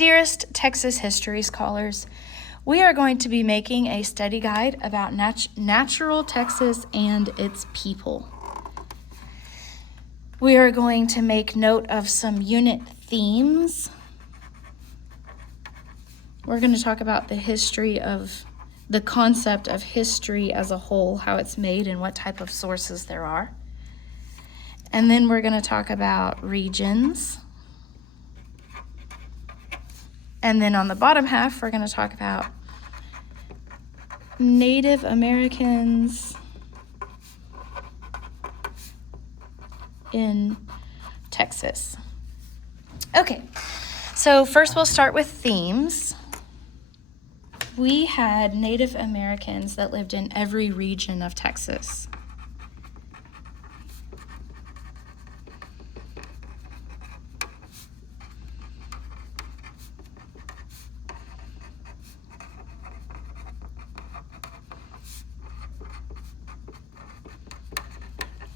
Dearest Texas history scholars, we are going to be making a study guide about natural Texas and its people. We are going to make note of some unit themes. We're going to talk about the concept of history as a whole, how it's made and what type of sources there are. And then we're going to talk about regions. And then on the bottom half, we're going to talk about Native Americans in Texas. Okay, so first we'll start with themes. We had Native Americans that lived in every region of Texas.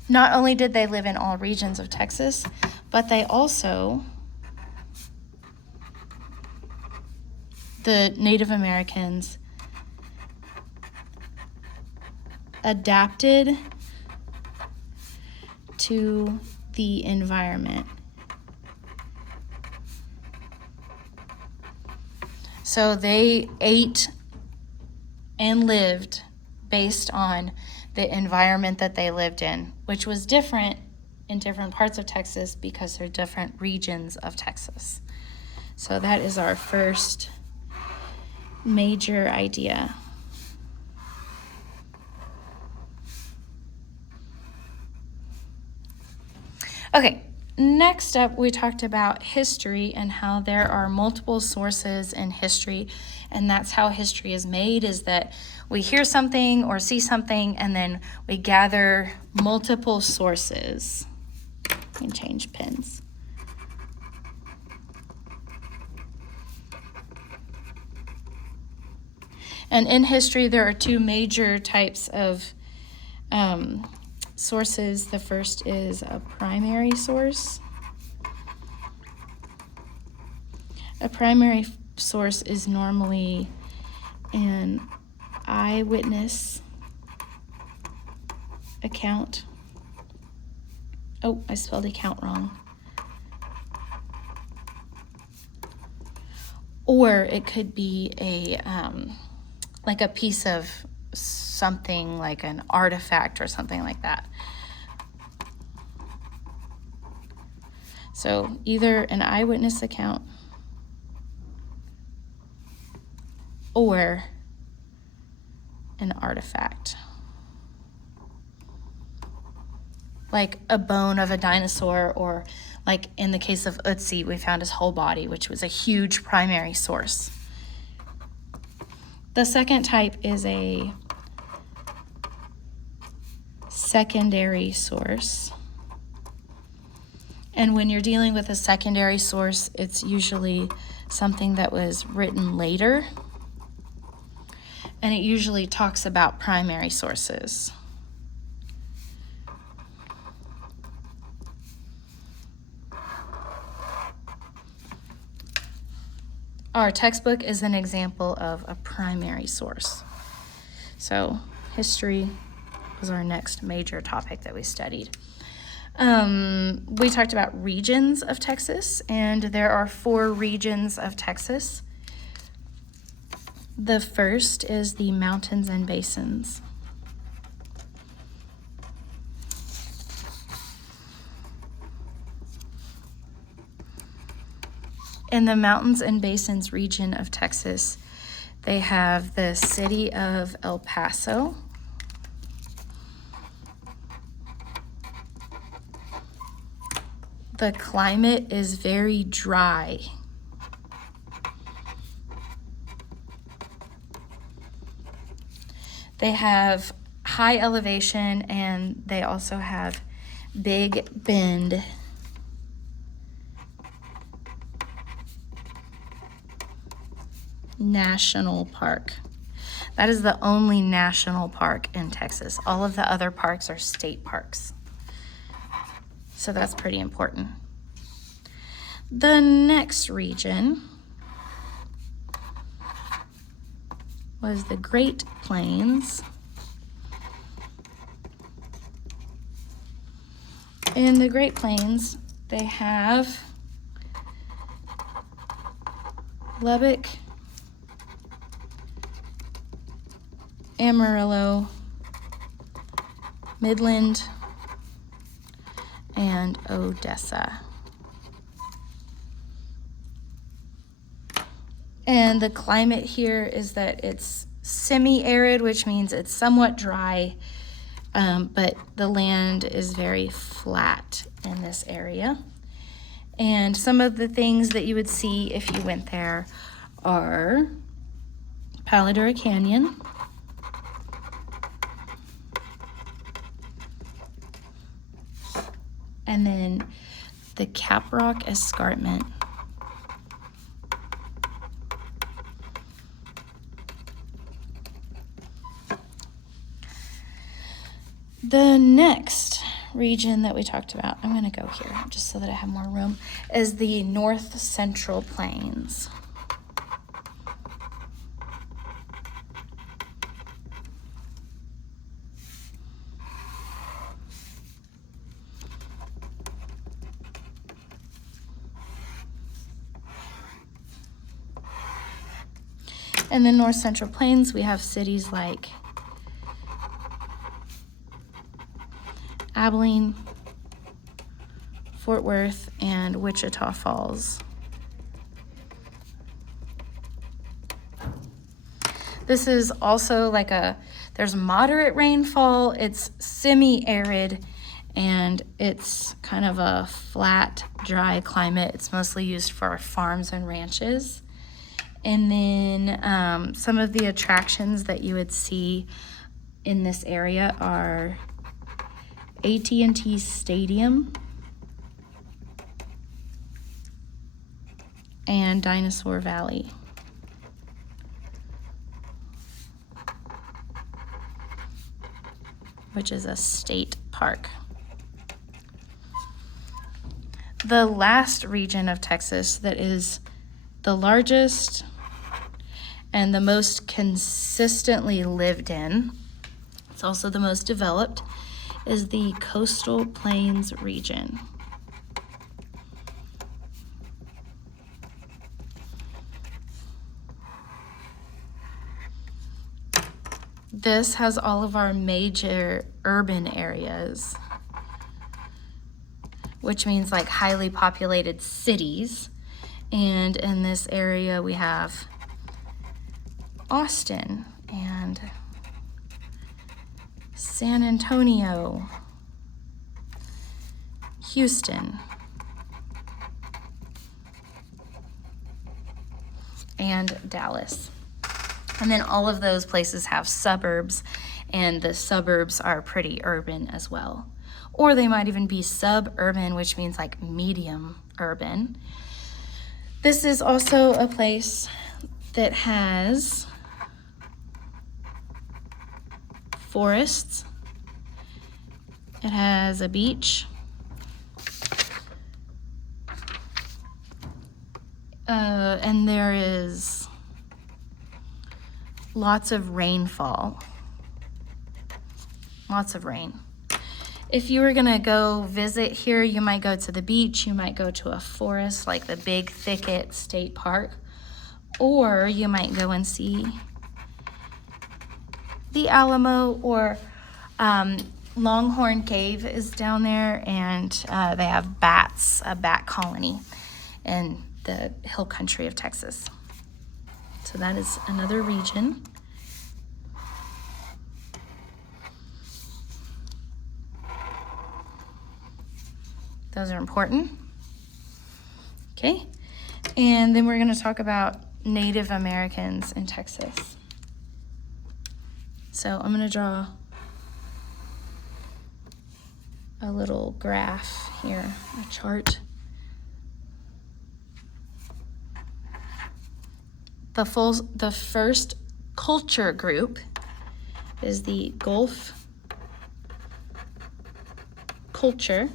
Not only did they live in all regions of Texas, but the Native Americans adapted to the environment. So they ate and lived based on the environment that they lived in, which was different in different parts of Texas because they're different regions of Texas. So that is our first major idea. Okay, next up we talked about history and how there are multiple sources in history, and that's how history is made, is that we hear something or see something and then we gather multiple sources. And change pens. And in history, there are two major types of sources. The first is a primary source. A primary source is normally an eyewitness account. Oh, I spelled account wrong. Or it could be like a piece of something, like an artifact or something like that. So either an eyewitness account or an artifact. Like a bone of a dinosaur, or like in the case of Ötzi, we found his whole body, which was a huge primary source. The second type is a secondary source. And when you're dealing with a secondary source, it's usually something that was written later, and it usually talks about primary sources. Our textbook is an example of a primary source. So history was our next major topic that we studied. We talked about regions of Texas, and there are 4 regions of Texas. The first is the mountains and basins. In the mountains and basins region of Texas, they have the city of El Paso. The climate is very dry. They have high elevation, and they also have Big Bend National Park. That is the only national park in Texas. All of the other parks are state parks. So that's pretty important. The next region was the Great Plains. In the Great Plains, they have Lubbock, Amarillo, Midland, and Odessa. And the climate here is that it's semi-arid, which means it's somewhat dry, but the land is very flat in this area. And some of the things that you would see if you went there are Palo Duro Canyon, and then the Caprock Escarpment. The next region that we talked about, I'm going to go here just so that I have more room, is the North Central Plains. In the North Central Plains, we have cities like Abilene, Fort Worth, and Wichita Falls. This is also like there's moderate rainfall, it's semi-arid, and it's kind of a flat, dry climate. It's mostly used for farms and ranches. And then some of the attractions that you would see in this area are AT&T Stadium and Dinosaur Valley. Which is a state park. The last region of Texas that is the largest and the most consistently lived in, it's also the most developed, is the Coastal Plains region. This has all of our major urban areas, which means like highly populated cities. And in this area we have Austin and San Antonio, Houston, and Dallas. And then all of those places have suburbs, and the suburbs are pretty urban as well. Or they might even be suburban, which means like medium urban. This is also a place that has forests. It has a beach. And there is lots of rainfall. Lots of rain. If you were gonna go visit here, you might go to the beach, you might go to a forest like the Big Thicket State Park, or you might go and see the Alamo, or Longhorn Cave is down there, and they have bats, a bat colony in the hill country of Texas. So that is another region. Those are important. Okay, and then we're going to talk about Native Americans in Texas. So I'm going to draw a little graph here, a chart. The first culture group is the Gulf culture.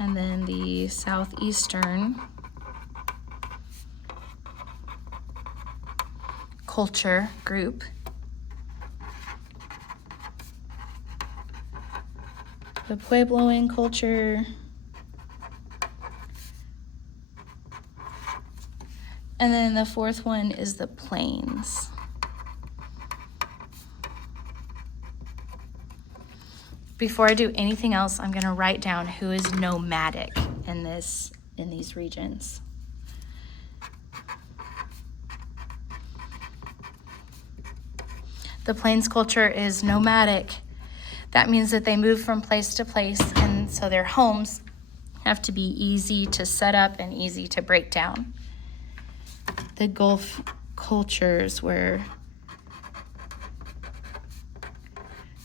And then the southeastern culture group. The Puebloan culture. And then the fourth one is the Plains. Before I do anything else, I'm going to write down who is nomadic in these regions. The Plains culture is nomadic. That means that they move from place to place, and so their homes have to be easy to set up and easy to break down. The Gulf cultures were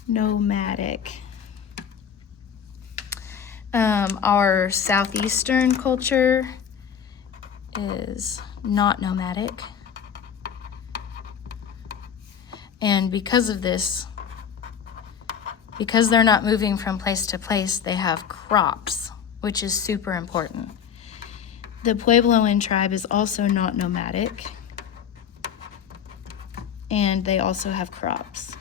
nomadic. Our southeastern culture is not nomadic. And because of this, because they're not moving from place to place, they have crops, which is super important. The Puebloan tribe is also not nomadic, and they also have crops.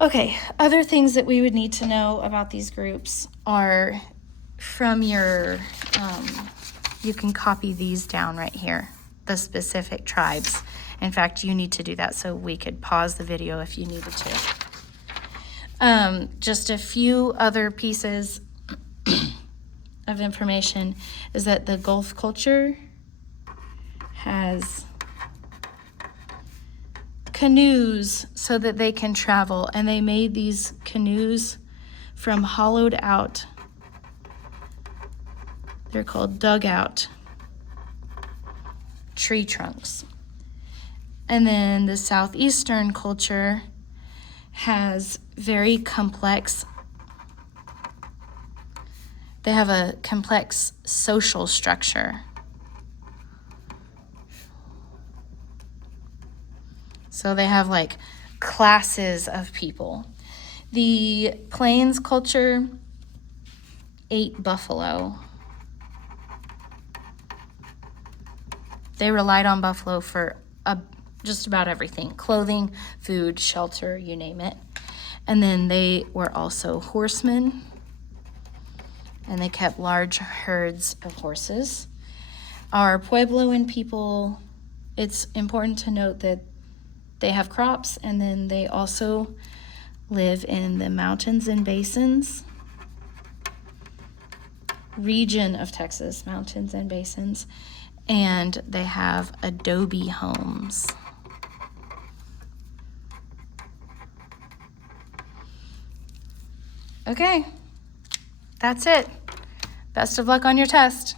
Okay, other things that we would need to know about these groups are from your, you can copy these down right here, the specific tribes. In fact, you need to do that, so we could pause the video if you needed to. Just a few other pieces of information is that the Gulf culture has canoes so that they can travel, and they made these canoes from hollowed out, they're called dugout tree trunks. And then the southeastern culture has very complex, they have a complex social structure. So they have like classes of people. The Plains culture ate buffalo. They relied on buffalo for just about everything, clothing, food, shelter, you name it. And then they were also horsemen, and they kept large herds of horses. Our Puebloan people, it's important to note that they have crops, and then they also live in the mountains and basins region of Texas, mountains and basins, and they have adobe homes. Okay, that's it. Best of luck on your test.